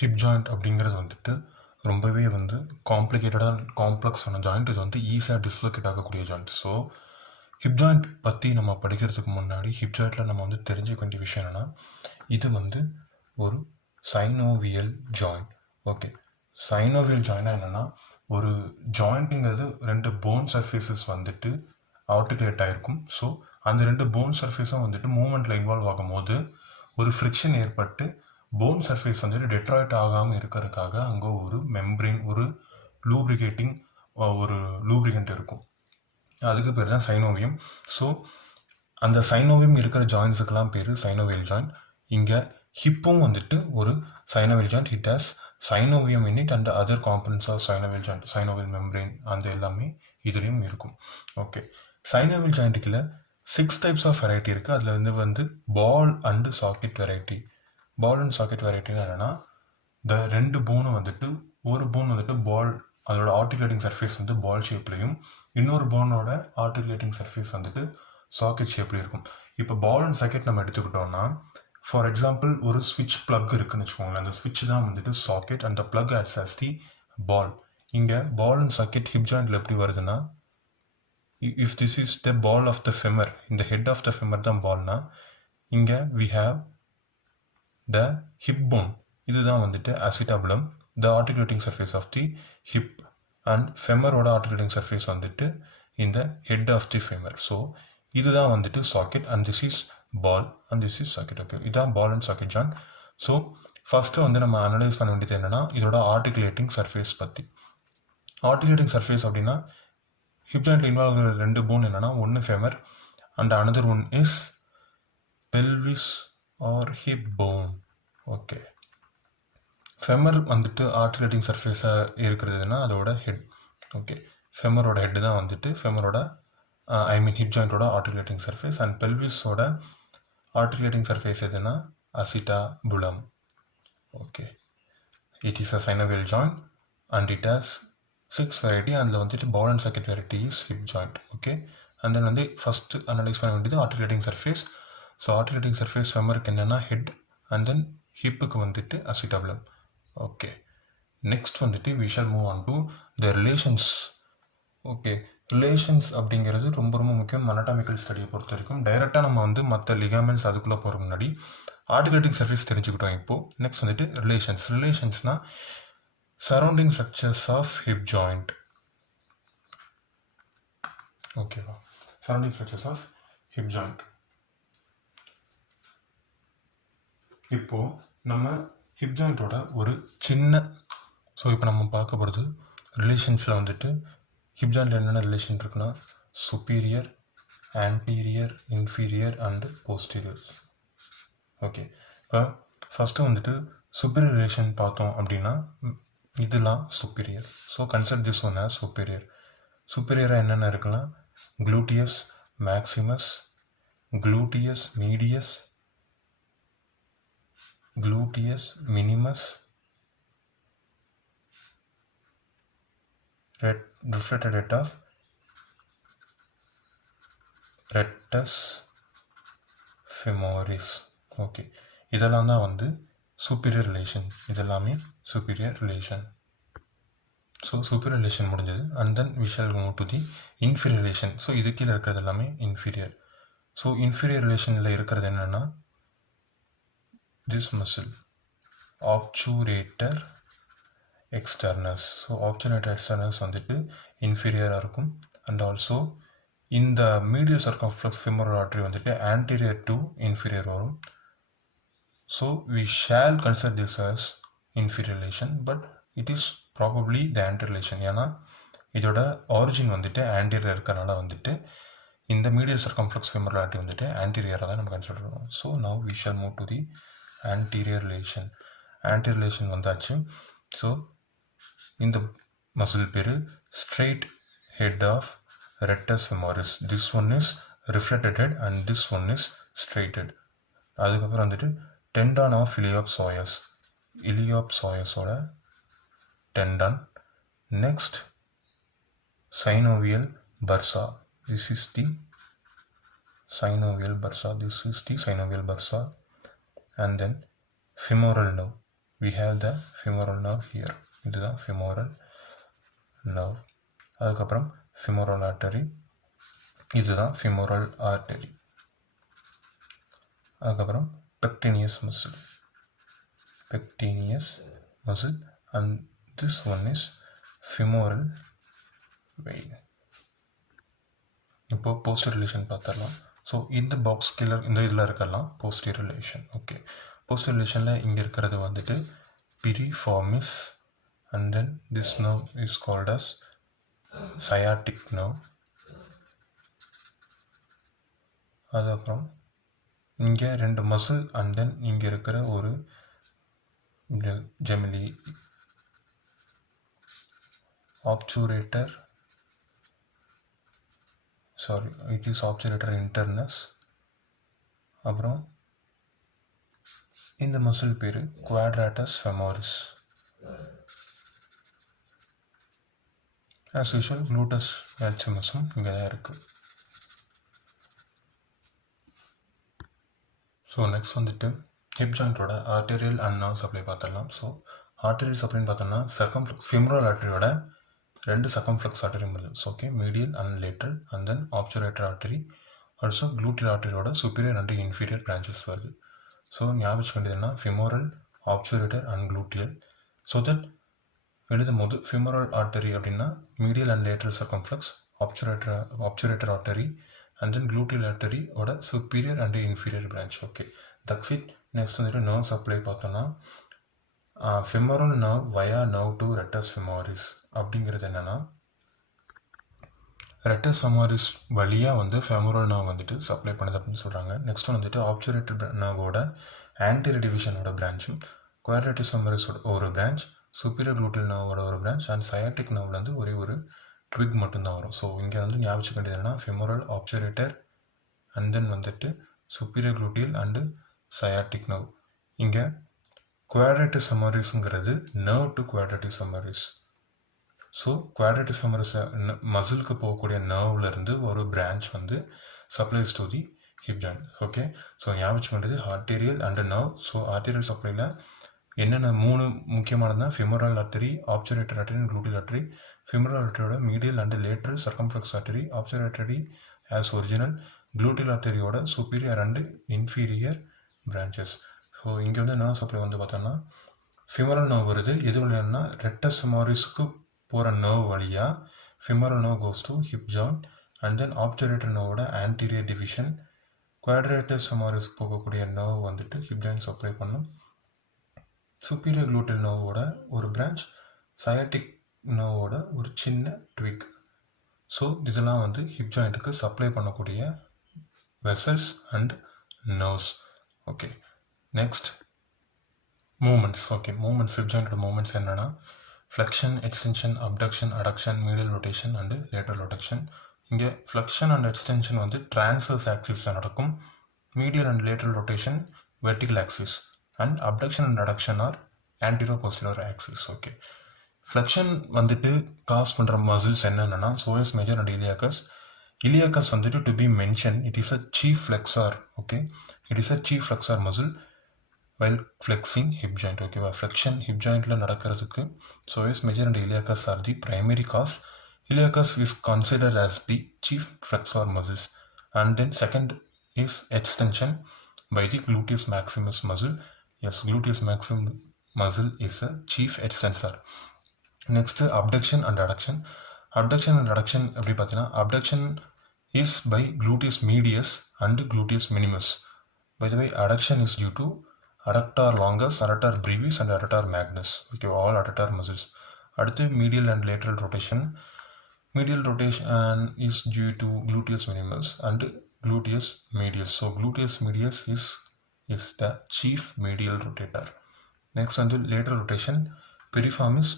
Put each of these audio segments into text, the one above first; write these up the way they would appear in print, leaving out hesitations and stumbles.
Hip joint அப்படிங்கிறது வந்துட்டு ரொம்பவே வந்து காம்ப்ளிகேட்டடாக காம்ப்ளெக்ஸான ஜாயிண்ட். இது வந்து ஈஸியாக டிஸ்லோகேட் ஆகக்கூடிய ஜாயிண்ட். ஸோ ஹிப் ஜாயிண்ட் பற்றி நம்ம படிக்கிறதுக்கு முன்னாடி ஹிப் ஜாயிண்டில் நம்ம வந்து தெரிஞ்சுக்க வேண்டிய விஷயம் என்னென்னா, இது வந்து ஒரு சைனோவியல் ஜாயிண்ட். ஓகே, சைனோவியல் ஜாயிண்டாக என்னென்னா, ஒரு ஜாயிண்ட்டுங்கிறது 2 போன் சர்ஃபேஸஸ் வந்துட்டு ஆர்டிகுலேட் ஆகிருக்கும். ஸோ அந்த 2 போன் சர்ஃபேஸும் வந்துட்டு மூமெண்ட்டில் இன்வால்வ் ஆகும் போது ஒரு ஃப்ரிக்ஷன் ஏற்பட்டு போன் சர்ஃபேஸ் வந்துட்டு டெட்ராய்ட் ஆகாமல் இருக்கிறதுக்காக அங்கே ஒரு மெம்ப்ரெயின், ஒரு லூப்ரிகேட்டிங், ஒரு லூப்ரிகண்ட் இருக்கும். அதுக்கு பேர் தான் சைனோவியம். ஸோ அந்த சைனோவியம் இருக்கிற ஜாயின்ஸுக்கெல்லாம் பேர் சைனோவியல் ஜாயிண்ட். இங்கே ஹிப்பும் வந்துட்டு ஒரு synovial joint. It has synovium in it and other components of synovial joint. Synovial membrane அந்த எல்லாமே இதுலேயும் இருக்கும். ஓகே, சைனோவியல் ஜாயிண்ட்டுக்குள்ள 6 டைப்ஸ் ஆஃப் வெரைட்டி இருக்குது. அதில் வந்து ball and socket variety. Ball and socket வெரைட்டின்னு என்னென்னா, இந்த 2 போனும் வந்துட்டு, ஒரு போன் வந்துட்டு பால், அதோட ஆர்டிகுலேட்டிங் சர்ஃபேஸ் வந்து பால் ஷேப்லையும், இன்னொரு போனோட ஆர்டிகுலேட்டிங் சர்ஃபேஸ் வந்துட்டு சாக்கெட் ஷேப்லையும் இருக்கும். இப்போ பால் அண்ட் சாக்கெட் நம்ம எடுத்துக்கிட்டோம்னா, ஃபார் எக்ஸாம்பிள் ஒரு ஸ்விட்ச் ப்ளக் இருக்குன்னு வச்சுக்கோங்களேன். அந்த ஸ்விட்ச் தான் வந்துட்டு socket and the plug acts as the ball. இங்கே பால் அண்ட் சாக்கெட் ஹிப் ஜாயிண்டில் எப்படி வருதுன்னா, if this is the ball of the femur, இந்த ஹெட் ஆஃப் த ஃபெமர் தான் பால்னா, இங்கே we have the hip bone. இதுதான் வந்துட்டு acetabulum, the articulating surface of the hip, and ஃபெமரோட ஆர்டிகுலேட்டிங் சர்ஃபேஸ் வந்துட்டு இந்த head of the femur. So இதுதான் வந்துட்டு socket and this is ball and this is socket. Okay, இதுதான் ball and socket joint. So first வந்து நம்ம analyse பண்ண வேண்டியது என்னென்னா, இதோட ஆர்டிகுலேட்டிங் சர்ஃபேஸ் பற்றி. ஆர்டிகுலேட்டிங் சர்ஃபேஸ் அப்படின்னா, ஹிப் ஜாயிண்ட்டில் இன்வால்வ் ஆகிற 2 போன் என்னென்னா, ஒன்று femur and another one is pelvis or hip bone. Okay, femur வந்துட்டு ஆர்டிகுலேட்டிங் சர்ஃபேஸாக இருக்கிறதுனா அதோட ஹெட். ஓகே, ஃபெமரோட ஹெட் தான் வந்துட்டு ஃபெமரோட ஹிப் ஜாயிண்டோட ஆர்டிகுலேட்டிங் சர்ஃபேஸ். அண்ட் பெல்விஸோட ஆர்டிகுலேட்டிங் சர்ஃபேஸ் எதுனா acetabulum. Okay, it is a synovial joint and it has 6 variety. அதில் வந்துட்டு ball and socket variety is hip joint. Okay, and then வந்து ஃபஸ்ட்டு அனலைஸ் பண்ண வேண்டியது articulating surface. So articulating surface ஃபெமருக்கு என்னென்னா head and then ஹிப்புக்கு வந்துட்டு acetabulum. Okay, next வந்துட்டு we shall move on to the relations. Okay, relations அப்படிங்கிறது ரொம்ப ரொம்ப முக்கியம் அனாட்டாமிக்கல் ஸ்டடியை பொறுத்த வரைக்கும். டைரெக்டாக நம்ம வந்து மற்ற லிகாமெண்ட்ஸ் அதுக்குள்ளே போகிறதுக்கு முன்னாடி ஆர்டிகுலேட்டிங் சர்ஃபேஸ் தெரிஞ்சுக்கிட்டோம். இப்போது நெக்ஸ்ட் வந்துட்டு ரிலேஷன்ஸ். ரிலேஷன்ஸ்னால் surrounding structures of hip joint. ஓகேவா, surrounding structures of hip joint. இப்போது நம்ம ஹிப் ஜாயிண்ட்டோட ஒரு சின்ன, ஸோ இப்போ நம்ம பார்க்க போகிறது ரிலேஷன்ஸில் வந்துட்டு ஹிப் ஜாயிண்டில் என்னென்ன ரிலேஷன் இருக்குன்னா, superior, anterior, inferior and posterior. Okay, இப்போ ஃபஸ்ட்டு வந்துட்டு சுப்பீரியர் ரிலேஷன் பார்த்தோம் அப்படின்னா, இதெல்லாம் superior. So consider this one as superior. சுப்பீரியராக என்னென்ன இருக்குன்னா, gluteus maximus, gluteus medius, gluteus minimus, reflected head of rectus femoris. Okay, இதெல்லாம் தான் வந்து superior relation. இதெல்லாமே superior relation. So superior relation முடிஞ்சது. And then we shall move to the inferior relation. So இது கீழே இருக்கிறது எல்லாமே inferior. ஸோ inferior relationல இருக்கிறது என்னென்னா, this muscle obturator externus. So obturator externus வந்துட்டு இன்ஃபீரியராக இருக்கும். அண்ட் ஆல்சோ இந்த மீடியல் சர்க்கம்ஃப்ளெக்ஸ் ஃபெமரல் ஆர்டரி வந்துட்டு ஆன்டீரியர் டு இன்ஃபீரியர் வரும். So we shall consider this as inferior relation, but it is probably the anterior relation. ஏன்னா இதோட origin வந்துட்டு anterior இருக்கிறனால வந்துட்டு இந்த மீடியல் சர்க்கம்ஃப்ளெக்ஸ் ஃபெமரல் ஆர்டரி வந்துட்டு ஆன்டீரியராக தான் நம்ம கன்சிடர் பண்ணுவோம். So now we shall move to the anterior relation. anterior relation வந்தாச்சு. ஸோ இந்த மசில் பேர் straight head of rectus femoris. this one is reflected head and this one is straight head. அதுக்கப்புறம் வந்துட்டு tendon of iliopsoas. iliopsoasோட tendon. next synovial bursa. this is the synovial bursa. this is the synovial bursa. And then femoral nerve. we have the femoral nerve here. இதுதான் femoral nerve. அதுக்கப்புறம் femoral artery, இதுதான் femoral artery. அதுக்கப்புறம் pectineus muscle and this one is femoral vein. இப்போ posterior relation பார்த்துடலாம். So இந்த box கீழே இந்த இதில் இருக்கலாம் posterior relation. ஓகே, posterior relationல இங்கே இருக்கிறது வந்துட்டு piriformis and then this nerve is called as sciatic nerve. அதுக்கப்புறம் இங்கே 2 மசில் அண்ட் தென் இங்கே இருக்கிற ஒரு ஜெமிலி obturator it is obturator internus. அப்புறம் இந்த மசில் பேர் quadratus femoris. as usual gluteus maximusம் இங்கே தான் இருக்குது. ஸோ நெக்ஸ்ட் வந்துட்டு ஹிப் ஜாயிண்ட்டோட ஆர்டீரியல் அண்ட் நர்வ் சப்ளை பார்த்துடலாம். ஸோ ஆர்டீரியல் சப்ளைன்னு பார்த்தோம்னா ஃபெமரல் ஆர்டரியோட 2 சர்க்கம்ஃப்ளெக்ஸ் ஆர்டரி முடியுது. So okay, medial and lateral and then obturator artery, also gluteal ஆர்டரியோட சுப்பீரியர் அண்ட் இன்ஃபீரியர் பிரான்ச்சஸ் வருது. ஸோ ஞாபகம் வேண்டியதுன்னா femoral, obturator and gluteal. So that எழுதும் போது ஃபெமோரல் ஆர்டரி அப்படின்னா medial and lateral circumflex, obturator artery and then gluteal artery ஓட superior and inferior branch. Okay, that's it. Next வந்துட்டு nerve supply பார்த்தோன்னா femoral nerve via nerve to rectus femoris. அப்படிங்கிறது என்னென்னா rectus femoris வழியாக வந்து femoral nerve வந்துட்டு supply பண்ணுது அப்படின்னு சொல்கிறாங்க. நெக்ஸ்ட் வந்துட்டு obturator nerveோட anterior divisionோட பிரான்ச்சும், quadratus femorisோட ஒரு பிரான்ச், superior gluteal nerveோட ஒரு பிரான்ச் அண்ட் sciatic nerveல வந்து ஒரே ஒரு ட்விக் மட்டும்தான் வரும். ஸோ இங்கே வந்து ஞாபகம் வேண்டியதுன்னா ஃபெமோரல், ஆப்சுரேட்டர் அண்ட் தென் வந்துட்டு superior gluteal and sciatic nerve. இங்கே குவாட்ரேட்டஸ் femorisங்கிறது nerve to quadratus femoris. So quadratus femoris மசிலுக்கு போகக்கூடிய நர்வ்லேருந்து ஒரு பிரான்ச் வந்து supplies to the hip joint. Okay, so ஞாபகம் வேண்டியது arterial and nerve. So arterial சப்ளையில் என்னென்ன 3 முக்கியமானதுன்னா femoral artery, obturator artery and gluteal artery. Femoral ஆர்டரியோட medial and lateral circumflex artery, obturatory as original, gluteal ஆர்டரியோட superior and inferior branches. So இங்கே வந்து nerve supply வந்து பார்த்தோன்னா ஃபெமோரல் நர்வ் வருது. எது வழியானா ரெக்டஸ் femorisக்கு போகிற நர்வ் வழியாக femoral nerve goes to hip joint and then obturator நர்வோட ஆன்டீரியர் டிவிஷன், குவாட்ரேட்டஸ் femoris போகக்கூடிய நர்வ் வந்துட்டு ஹிப் ஜாயிண்ட் சப்ளை பண்ணும். சுப்பீரியர் க்ளூட்டியல் நர்வோட ஒரு பிரான்ச், சயாட்டிக் நர்வோட ஒரு சின்ன ட்விக். ஸோ இதெல்லாம் வந்து ஹிப் ஜாயிண்ட்டுக்கு சப்ளை பண்ணக்கூடிய vessels and nerves. Okay, next movements. Okay, movements, hip ஜாயிண்டோட மூமெண்ட்ஸ் என்னென்னா flexion, extension, abduction, adduction, medial rotation and lateral rotation. இங்கே ஃப்ளெக்ஷன் அண்ட் எக்ஸ்டென்ஷன் வந்து டிரான்ஸ்வர்ஸ் ஆக்சிஸில் நடக்கும். Medial and lateral rotation vertical axis and abduction and adduction or antero posterior axis. Okay, flexion வந்துட்டு cause பண்ணுற muscles என்னென்னா psoas major and iliacus. Iliacus வந்துட்டு to be mention it is a chief flexor. Okay, it is a chief flexor muscle while flexing hip joint. ஓகேவா, flexion hip ஜாயிண்டில் நடக்கிறதுக்கு psoas major and iliacus are the primary cause. Iliacus is considered as the chief flexor muscles and then second is extension by the gluteus maximus muscle. Yes, gluteus maximus muscle is a chief extensor. Next, abduction and adduction. Abduction and adduction எப்படி பார்த்தீங்கன்னா abduction is by gluteus medius and gluteus minimus. By the way, adduction is due to adductor longus, adductor brevis and adductor magnus. Okay, all adductor muscles. அடுத்து medial and lateral rotation. Medial rotation is due to gluteus minimus and gluteus medius. So gluteus medius is the chief medial rotator. Next வந்து lateral rotation, piriformis,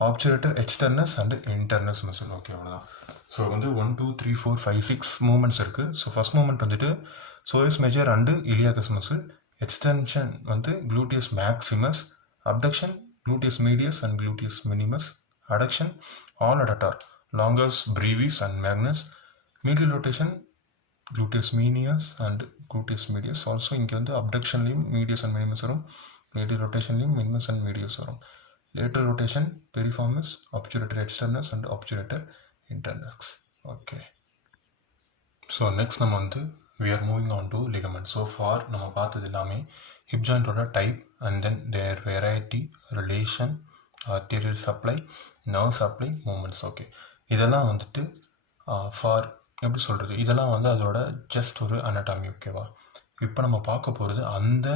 obturator externus and internus muscle. Okay, அவ்வளோதான். So வந்து 1 2 3 4 5 6 movements இருக்குது. So first movement வந்துட்டு psoas major and iliacus muscle, extension வந்து gluteus maximus, abduction gluteus medius and gluteus minimus, adduction all adductor longus, brevis and magnus, medial rotation gluteus medius and gluteus medius. Also இங்கே வந்து அப்டக்ஷன்லேயும் medius and minimus வரும், medial ரொட்டேஷன்லேயும் minimus and medius வரும். Lateral rotation piriformis, obturator externus and obturator internus. Okay, so next நம்ம வந்து we are moving on to ligament. So far நம்ம பார்த்தது எல்லாமே ஹிப் ஜாயிண்டோட type and then their variety, relation, arterial supply, nerve supply, movements. Okay, இதெல்லாம் வந்துட்டு for எப்படி சொல்கிறது, இதெல்லாம் வந்து அதோட ஜஸ்ட் ஒரு அனட்டாமி. ஓகேவா, இப்போ நம்ம பார்க்க போகிறது அந்த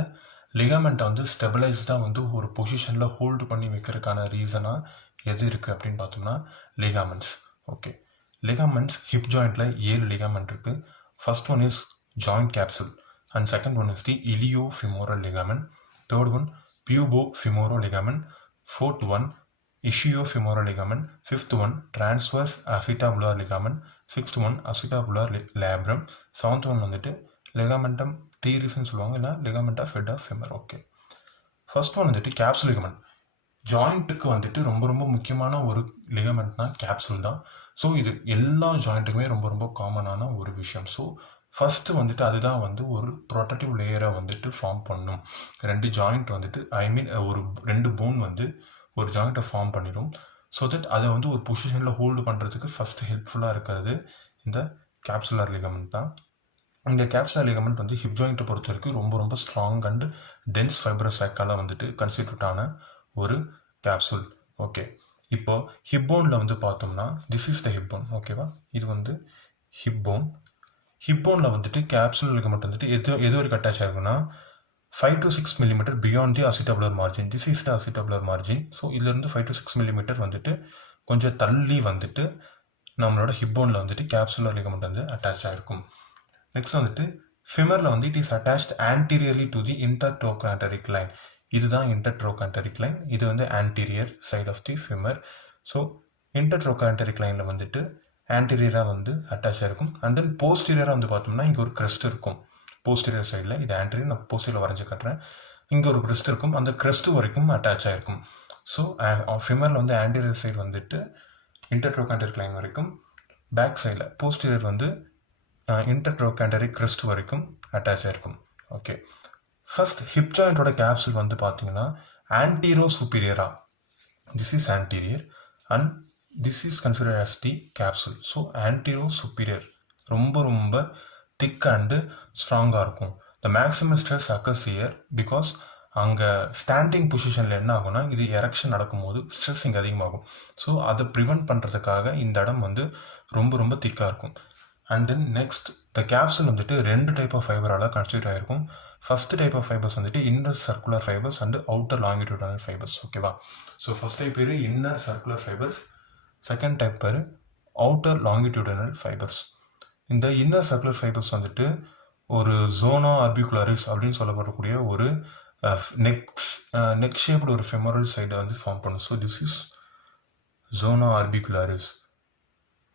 லிகமெண்ட்டை வந்து ஸ்டெபிளைஸ்டாக வந்து ஒரு பொசிஷனில் ஹோல்டு பண்ணி வைக்கிறதுக்கான ரீசனாக எது இருக்குது அப்படின்னு பார்த்தோம்னா லிகாமெண்ட்ஸ். ஓகே, லிகாமெண்ட்ஸ் ஹிப் ஜாயிண்டில் 7 லிகாமெண்ட் இருக்குது. First one is joint capsule and second one is the iliofemoral ligament, third one pubofemoral ligament, fourth one ischiofemoral ligament, fifth one transverse acetabular ligament, sixth one acetabular labrum, seventh one வந்துட்டு ligamentum teres சொல்லுவாங்க, இல்லை ligament of head of femur. Okay, first one வந்துட்டு capsule ligament. ஜாயிண்ட்டுக்கு வந்துட்டு ரொம்ப ரொம்ப முக்கியமான ஒரு லிகமெண்ட்னா capsule தான். ஸோ இது எல்லா ஜாயிண்ட்டுக்குமே ரொம்ப ரொம்ப காமனான ஒரு விஷயம். ஸோ ஃபஸ்ட்டு வந்துட்டு அதுதான் வந்து ஒரு ப்ரொடக்டிவ் லேயரை வந்துட்டு ஃபார்ம் பண்ணும். 2 ஜாயிண்ட் வந்துட்டு ஒரு 2 போன் வந்து ஒரு ஜாயிண்ட்டை ஃபார்ம் பண்ணிடும். ஸோ தட் அதை வந்து ஒரு பொசிஷனில் ஹோல்டு பண்ணுறதுக்கு ஃபஸ்ட்டு ஹெல்ப்ஃபுல்லாக இருக்கிறது இந்த கேப்சுலர் லிகமெண்ட் தான். இந்த கேப்சுலர் லிகமெண்ட் வந்து ஹிப் ஜாயிண்ட்டை பொறுத்த வரைக்கும் ரொம்ப ரொம்ப ஸ்ட்ராங் அண்ட் டென்ஸ் ஃபைப்ரஸ் சாக்கால வந்துட்டு கன்ஸ்டிடியூட்டான ஒரு கேப்சூல். ஓகே, இப்போ ஹிப் போனில் வந்து பார்த்தோம்னா this is the hip phone. ஓகேவா, இது வந்து ஹிப் போன். ஹிப் போனில் வந்துட்டு கேப்சூல் லிகமெண்ட் வந்துட்டு எது வரைக்கும் அட்டாச் ஆகிருக்குன்னா 5 to 6 mm beyond the acetabular margin. This is the acetabular margin. So இதுலேருந்து 5 to 6 mm வந்துட்டு கொஞ்சம் தள்ளி வந்துட்டு நம்மளோட ஹிப் போனில் வந்துட்டு கேப்சுலர் லிகமெண்ட் வந்து அட்டாச் ஆகிருக்கும். நெக்ஸ்ட் வந்துட்டு ஃபிமரில் வந்து it is attached anteriorly to the intertrochanteric line. இதுதான் இன்டர்ட்ரோகான்டரிக் லைன். இது வந்து anterior side of the femur. So intertrochanteric லைனில் வந்துட்டு ஆன்டீரியராக வந்து அட்டாச் ஆகிருக்கும். அண்ட் தென் போஸ்டீரியராக வந்து பார்த்தோம்னா இங்கே ஒரு கிரெஸ்ட் இருக்கும். போஸ்டீரியர் சைடில் இது ஆன்டீரியர், நான் போஸ்டீரியர் வரைஞ்சி காட்டுறேன். இங்கே ஒரு கிரெஸ்ட் இருக்கும், அந்த கிரெஸ்ட் வரைக்கும் அட்டாச் ஆகிருக்கும். ஸோ ஃபிமரில் வந்து ஆன்டீரியர் சைடு வந்துட்டு இன்டர்ட்ரோகான்டரிக் லைன் வரைக்கும், பேக் சைடில் போஸ்டீரியர் வந்து இன்டர்ட்ரோகான்டரிக் கிரெஸ்ட் வரைக்கும் அட்டாச் ஆகிருக்கும். ஓகே, ஃபர்ஸ்ட் ஹிப் ஜாயிண்டோட கேப்சூல் வந்து பார்த்தீங்கன்னா ஆன்டீரோ சுப்பீரியரா, this is anterior and this is considered as the capsule. So antero superior ரொம்ப ரொம்ப திக் அண்டு ஸ்ட்ராங்காக இருக்கும். The maximum stress occurs here because அங்கே ஸ்டாண்டிங் பொசிஷனில் என்ன ஆகும்னா இது எரெக்ஷன் நடக்கும்போது ஸ்ட்ரெஸ் இங்கே அதிகமாகும். ஸோ அதை ப்ரிவெண்ட் பண்ணுறதுக்காக இந்த இடம் வந்து ரொம்ப ரொம்ப திக்காக இருக்கும். And then next the capsule வந்துட்டு 2 டைப் ஆஃப் ஃபைபரால் கன்ஸ்டியூட் ஆகிருக்கும். ஃபர்ஸ்ட் டைப் ஆஃப் ஃபைபர்ஸ் வந்துட்டு inner circular fibres and outer longitudinal fibres. ஓகேவா, ஸோ ஃபர்ஸ்ட் டைப் பேர் inner circular fibres, second type பேர் அவுட்டர் லாங்கிடியூடனல் ஃபைபர்ஸ். இந்த இன்னர் சர்க்குலர் ஃபைபர்ஸ் வந்துட்டு ஒரு ஜோனா orbicularis அப்படின்னு சொல்லப்படக்கூடிய ஒரு நெக் ஷேப்டு ஒரு ஃபெமரல் சைடை வந்து ஃபார்ம் பண்ணும். So this is zona orbicularis.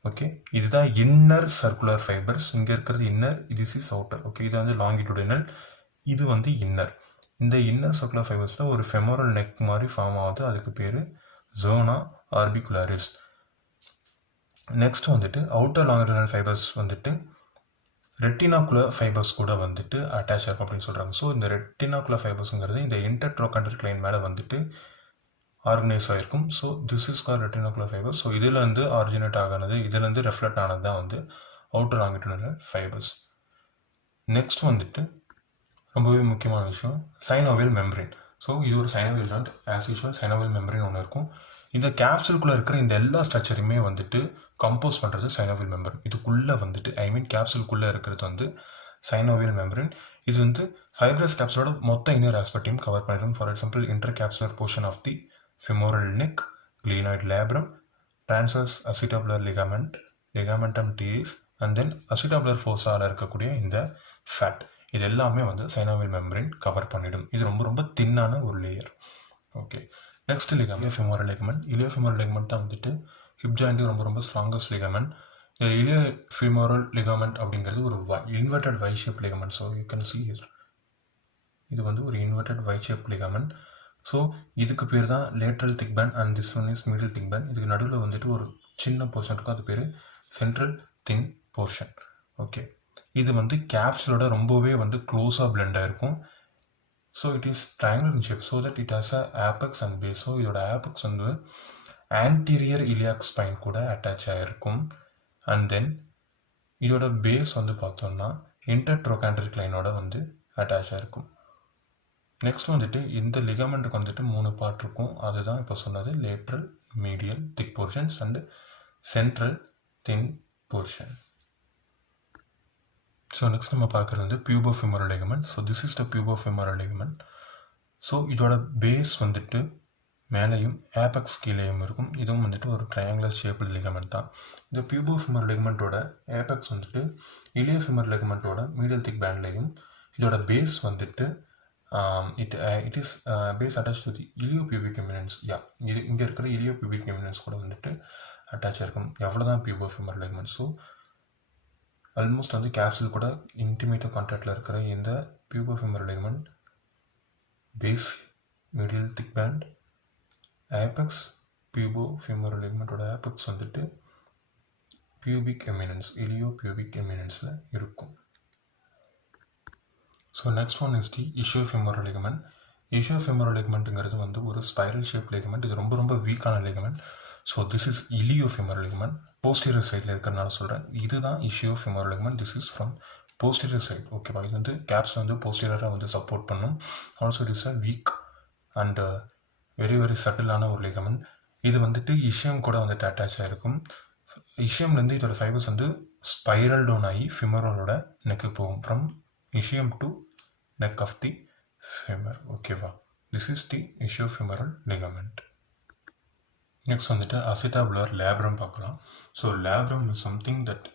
Okay, இதுதான் இன்னர் சர்க்குலர் ஃபைபர்ஸ். இங்கே இருக்கிறது inner, this is outer. Okay, இது வந்து லாங்கிடியூடனல், இது வந்து இன்னர். இந்த இன்னர் சர்க்குலர் ஃபைபர்ஸில் ஒரு ஃபெமரல் நெக் மாதிரி ஃபார்ம் ஆகுது, அதுக்கு பேர் ஜோனா ஆர்பிகுலரிஸ். நெக்ஸ்ட் வந்துட்டு அவுட்டர் லாங்கிடியூடனல் ஃபைபர்ஸ் வந்துட்டு ரெட்டினாகுலர் ஃபைபர்ஸ் கூட வந்துட்டு அட்டாச் ஆகும் அப்படின்னு சொல்கிறாங்க. ஸோ இந்த ரெட்டினாகுலர் ஃபைபர்ஸுங்கிறது இந்த இன்டர்ட்ரோகான்டரிக் லைன் மேலே வந்துட்டு ஆர்கனைஸ் ஆகிருக்கும். So this is call retinacular fibres. So இதுலேருந்து ஆரிஜினேட் ஆகானது, இதுலேருந்து ரெஃப்ளெக்ட் ஆனது தான் வந்து அவுட்டர் லாங்கிடியூடனல் ஃபைபர்ஸ். நெக்ஸ்ட் வந்துட்டு ரொம்பவே முக்கியமான விஷயம் சைனோவியல் மெம்பரேன். ஸோ இது ஒரு synovial joint. As usual synovial membrane ஒன்று இருக்கும். இந்த கேப்சூலுக்குள்ளே இருக்கிற இந்த எல்லா ஸ்ட்ரக்சரையுமே வந்துட்டு கம்போஸ் பண்ணுறது சைனோவியல் மெம்பரேன். இதுக்குள்ளே வந்துட்டு கேப்சூலுக்குள்ளே இருக்கிறது வந்து சைனோவியல் மெம்பரேன். இது வந்து ஃபைப்ரஸ் கேப்சூலோட மொத்த இன்னர் ஆஸ்பெக்டையும் கவர் பண்ணிடும். For example inter capsular portion of the femoral neck, glenoid labrum, transverse acetabular ligament, ligamentum teres, and then acetabular fossa இருக்கக்கூடிய இந்த ஃபேட், இது எல்லாமே வந்து சைனோவியல் மெம்பரேன் கவர் பண்ணிடும். இது ரொம்ப ரொம்ப தின்னான ஒரு layer. Okay, next ligament femoral ligament. Iliofemoral ligament தான் வந்துட்டு ஹிப் ஜாயிண்ட் ரொம்ப ரொம்ப ஸ்ட்ராங்கஸ்ட் லிகமெண்ட். இலியோஃபெமோரல் லிகமெண்ட் அப்படிங்கிறது ஒரு inverted Y shape ligament. So you can see here, இது வந்து ஒரு inverted Y shape ligament. So இதுக்கு பேர் தான் lateral thick band and this one is middle thick band. இதுக்கு நடுவில் வந்துட்டு ஒரு சின்ன போர்ஷன் இருக்கும், அது பேர் சென்ட்ரல் தின் போர்ஷன். ஓகே, இது வந்து கேப்சூலோட ரொம்பவே வந்து க்ளோஸாக பிளெண்ட் ஆகிருக்கும். So it is triangular in shape so that it has a apex and base. So இதோட ஆபெக்ஸ் வந்து ஆன்டீரியர் இலியாக் ஸ்பைன் கூட அட்டாச் ஆகிருக்கும். அண்ட் தென் இதோட பேஸ் வந்து பார்த்தோம்னா இன்டர்ட்ரோகாண்டரிக் லைனோட வந்து அட்டாச் ஆகிருக்கும். நெக்ஸ்ட் வந்துட்டு இந்த லிகமெண்ட்டுக்கு வந்துட்டு 3 பார்ட் இருக்கும். அதுதான் இப்போ சொன்னது lateral medial thick portions and central thin portion. So next நம்ம பார்க்குறது வந்து pubofemoral ligament. So this is the pubofemoral ligament. So இதோட பேஸ் வந்துட்டு மேலேயும் ஆபெக்ஸ் கீழேயும் இருக்கும். இதுவும் வந்துட்டு ஒரு ட்ரையாங்குலர் ஷேப்டு லிகமெண்ட் தான். இந்த பியூபோஃபிமரல் லிகமெண்ட்டோட ஆபெக்ஸ் வந்துட்டு இலியோஃபிமரல் லிகமெண்ட்டோட மீடியல் திக் பேண்ட்லேயும், இதோட பேஸ் வந்துட்டு it is base attached to the iliopubic eminence. இது இங்கே இருக்கிற iliopubic eminence கூட வந்துட்டு அட்டாச் ஆகிருக்கும். எவ்வளோதான் பியூபோஃபிமரல் லிகமெண்ட். ஸோ ஆல்மோஸ்ட் வந்து கேப்சூல் கூட இன்டிமேட்டாக கான்டாக்டில் இருக்கிற இந்த pubofemoral ligament base medial thick band apex pubofemoral லிகமெண்ட்டோட ஆபெக்ஸ் வந்துட்டு பியூபிக் எமினன்ஸ் இலியோபியூபிக் எமினன்ஸில் இருக்கும். So next one is the ischiofemoral ligament. Ischiofemoral லிகமெண்ட்டுங்கிறது வந்து ஒரு ஸ்பைரல் ஷேப் லிகமெண்ட். இது ரொம்ப ரொம்ப வீக்கான ligament. So this is iliofemoral ligament. Posterior சைடில் இருக்கிறனால சொல்கிறேன். இதுதான் ischiofemoral ligament. This is from posterior side. ஓகேவா? இது வந்து கேப்ஸ் வந்து போஸ்டீரியராக வந்து சப்போர்ட் பண்ணும். Also it is a weak and very very சட்டிலான ஒரு லிகமெண்ட். இது வந்துட்டு இஷியம் கூட வந்துட்டு அட்டாச் ஆகிருக்கும். இஷியம்லேருந்து இதோட ஃபைபர்ஸ் வந்து ஸ்பைரல் டவுன் ஆகி ஃபிமரோட நெக்கு போகும். From ischium to neck of the femur. ஓகேவா? This is the ischiofemoral ligament. Next வந்துட்டு அசிட்டாபுலர் லேப்ரம் பார்க்கலாம். So labrum is something that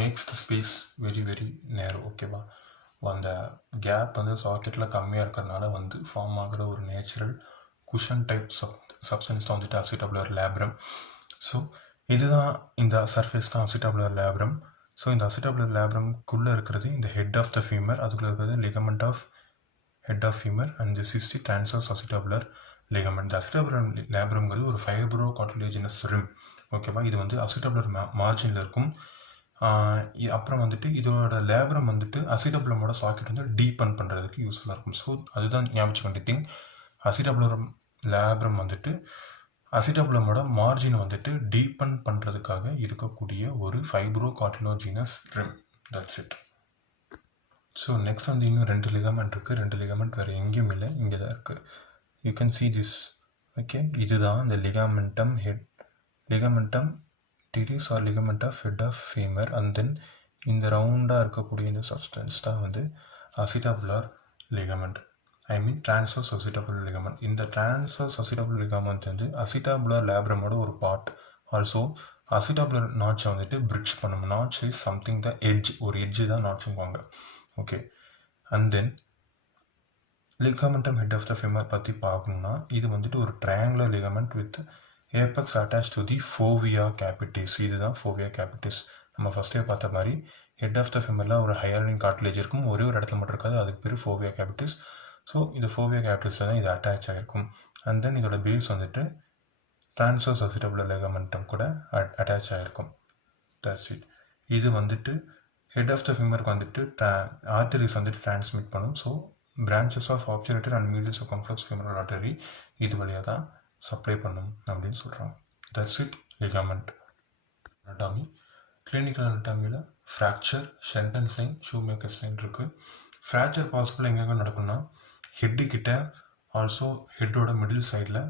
makes the space very very narrow. ஓகேவா? அந்த கேப் வந்து சாக்கெட்டில் கம்மியாக இருக்கிறதுனால வந்து ஃபார்ம் ஆகிற ஒரு நேச்சுரல் குஷன் டைப் சப்ஸ்டன்ஸ் தான் வந்துட்டு அசிட்டாபுலர் லேப்ரம். ஸோ இதுதான் இந்த சர்ஃபேஸ் தான் அசிட்டாபுலர் லேப்ரம். ஸோ இந்த அசிட்டாபுலர் லேப்ரம்குள்ளே இருக்கிறது இந்த ஹெட் ஆஃப் த ஃபீமர், அதுக்குள்ளே இருக்கிறது ligament of head of femur and this is the transverse acetabular ligament. இந்த அசிட்டாபுலர் லேப்ரம்ங்கிறது ஒரு ஃபைப்ரோ கார்டிலேஜினஸ் ரிம். ஓகேவா? இது வந்து அசிட்டாபுலர் மார்ஜினில் இருக்கும். அப்புறம் வந்துட்டு இதோட லேப்ரம் வந்துட்டு அசிட்டாபுலமோட சாக்கெட் வந்து டீப்பன் பண்ணுறதுக்கு யூஸ்ஃபுல்லாக இருக்கும். ஸோ அதுதான் ஞாபகம் வேண்டிய திங். அசிட்டாபுலர் லேப்ரம் வந்துட்டு அசிட்டாபுலமோட மார்ஜினை வந்துட்டு டீப்பன் பண்ணுறதுக்காக இருக்கக்கூடிய ஒரு fibrocartilaginous rim. That's it. So next வந்து இன்னும் 2 லிகமெண்ட் இருக்குது. 2 லிகமெண்ட் வேறு எங்கேயும் இல்லை, இங்கே தான் இருக்குது. You can see this. Okay, இதுதான் இந்த ligamentum teres or ligament of head of femur. And then இந்த ரவுண்டாக இருக்கக்கூடிய இந்த சப்ஸ்டன்ஸ் தான் வந்து acetabular ligament. I mean transverse acetabular ligament. இந்த டிரான்ஸ்வர்ஸ் அசிட்டாபுலர் லிகமெண்ட் வந்து அசிட்டாபுலர் லேப்ரமோட ஒரு பார்ட். ஆல்சோ அசிட்டாபுலர் நாட்சை வந்துட்டு பிரிட்ஜ் பண்ணும். Notch is something the edge, ஒரு எட்ஜு தான் நாட்சுங்குவாங்க. Okay, and then ligamentum head of the femur பற்றி பார்க்கணுன்னா இது வந்துட்டு ஒரு triangular ligament with apex attach to the fovea capitis. இதுதான் ஃபோவியா கேபிட்டிஸ். நம்ம ஃபஸ்ட்டே பார்த்த மாதிரி ஹெட் ஆஃப் த ஃபெமரில் ஒரு ஹையாலின் கார்டிலேஜ் இருக்கும், ஒரே ஒரு இடத்துல மட்டும் இருக்காது, அதுக்கு பேர் ஃபோவியா கேபிட்டிஸ். ஸோ இந்த ஃபோவியா கேபிட்டிஸில் தான் இது அட்டாச் ஆகிருக்கும். அண்ட் தென் இதோட பேஸ் வந்துட்டு டிரான்ஸ்வர்ஸ் அசிட்டாபுலர் லிகமெண்டம் கூட அட்டாச் ஆகிருக்கும். That's it. இது வந்துட்டு ஹெட் ஆஃப் த ஃபெமருக்கு வந்துட்டு ஆர்டரிஸ் வந்துட்டு டிரான்ஸ்மிட் பண்ணும். So branches of obturator and medial circumference femoral artery இது வழியாக தான் சப்ளை பண்ணும் அப்படின்னு சொல்கிறாங்க. That's it ligament. Anatomy. Clinical அனாட்டமியில் fracture, Shenton sign, Shoemaker sign இருக்குது. ஃப்ராக்சர் பாசிபிள் எங்கெங்கே நடக்கும்னா ஹெட்டு கிட்ட, ஆல்சோ ஹெட்டோட மிடில் சைடில்,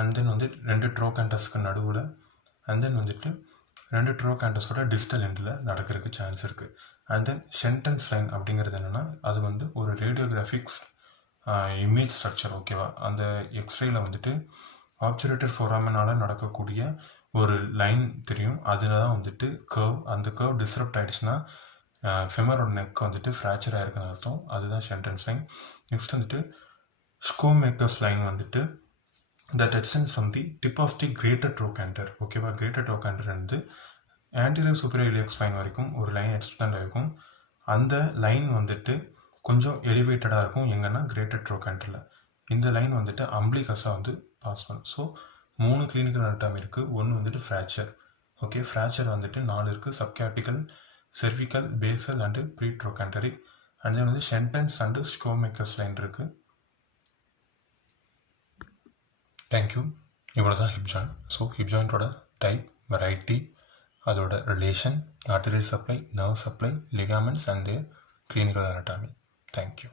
அண்ட் தென் வந்து 2 ட்ரோகாண்டஸ்க்கு நடுவில், அண்ட் தென் வந்துட்டு 2 ட்ரோகாண்டஸோட டிஸ்டல் எண்டில் நடக்கிறதுக்கு சான்ஸ் இருக்குது. அண்ட் தென் ஷென்டன் சைன் அப்படிங்கிறது என்னென்னா அது வந்து ஒரு ரேடியோகிராஃபிக்ஸ் இமேஜ் ஸ்ட்ரக்சர். ஓகேவா? அந்த எக்ஸ்ரேயில் வந்துட்டு ஆப்சுரேட்டர் ஃபோராமனால் நடக்கக்கூடிய ஒரு லைன் தெரியும். அதில் தான் வந்துட்டு கர்வ், அந்த கர்வ் டிஸ்ரப்ட் ஆகிடுச்சுன்னா ஃபெமரோட நெக் வந்துட்டு ஃப்ராக்சர் ஆகிருக்குன்னு அர்த்தம். அதுதான் ஷென்டன் சைன். நெக்ஸ்ட் வந்துட்டு ஸ்கோமேக்கர்ஸ் லைன் வந்துட்டு that extends from the tip of the greater trochanter. ஓகேவா? கிரேட்டர் ட்ரோகாண்டர் வந்து ஆன்டீரியர் சூப்பீரியர் இலியாக் ஸ்பைன் வரைக்கும் ஒரு லைன் எக்ஸ்டெண்ட் ஆகிருக்கும். அந்த லைன் வந்துட்டு கொஞ்சம் எலிவேட்டடாக இருக்கும். எங்கன்னா கிரேட்டர் ட்ரோகாண்டரில் இந்த லைன் வந்துட்டு அம்பிளிகஸாக வந்து பாஸ் பண்ணும். ஸோ 3 கிளினிக்கல் அனாட்டமி இருக்குது. ஒன்று வந்துட்டு ஃப்ராக்சர். ஓகே, ஃப்ராக்சர் வந்துட்டு 4 இருக்குது. Subcapital, cervical, basal and pretrochanteric. And then வந்து ஷென்டன்ஸ் அண்டு ஸ்கோமேக்கர்ஸ் லைன் இருக்குது. தேங்க்யூ. இவ்வளோ தான் ஹிப் ஜாயிண்ட். ஸோ ஹிப் ஜாயிண்ட்டோட டைப், வெரைட்டி, அதோட relation, artery supply, nerve supply, ligaments and clinical anatomy. Thank you.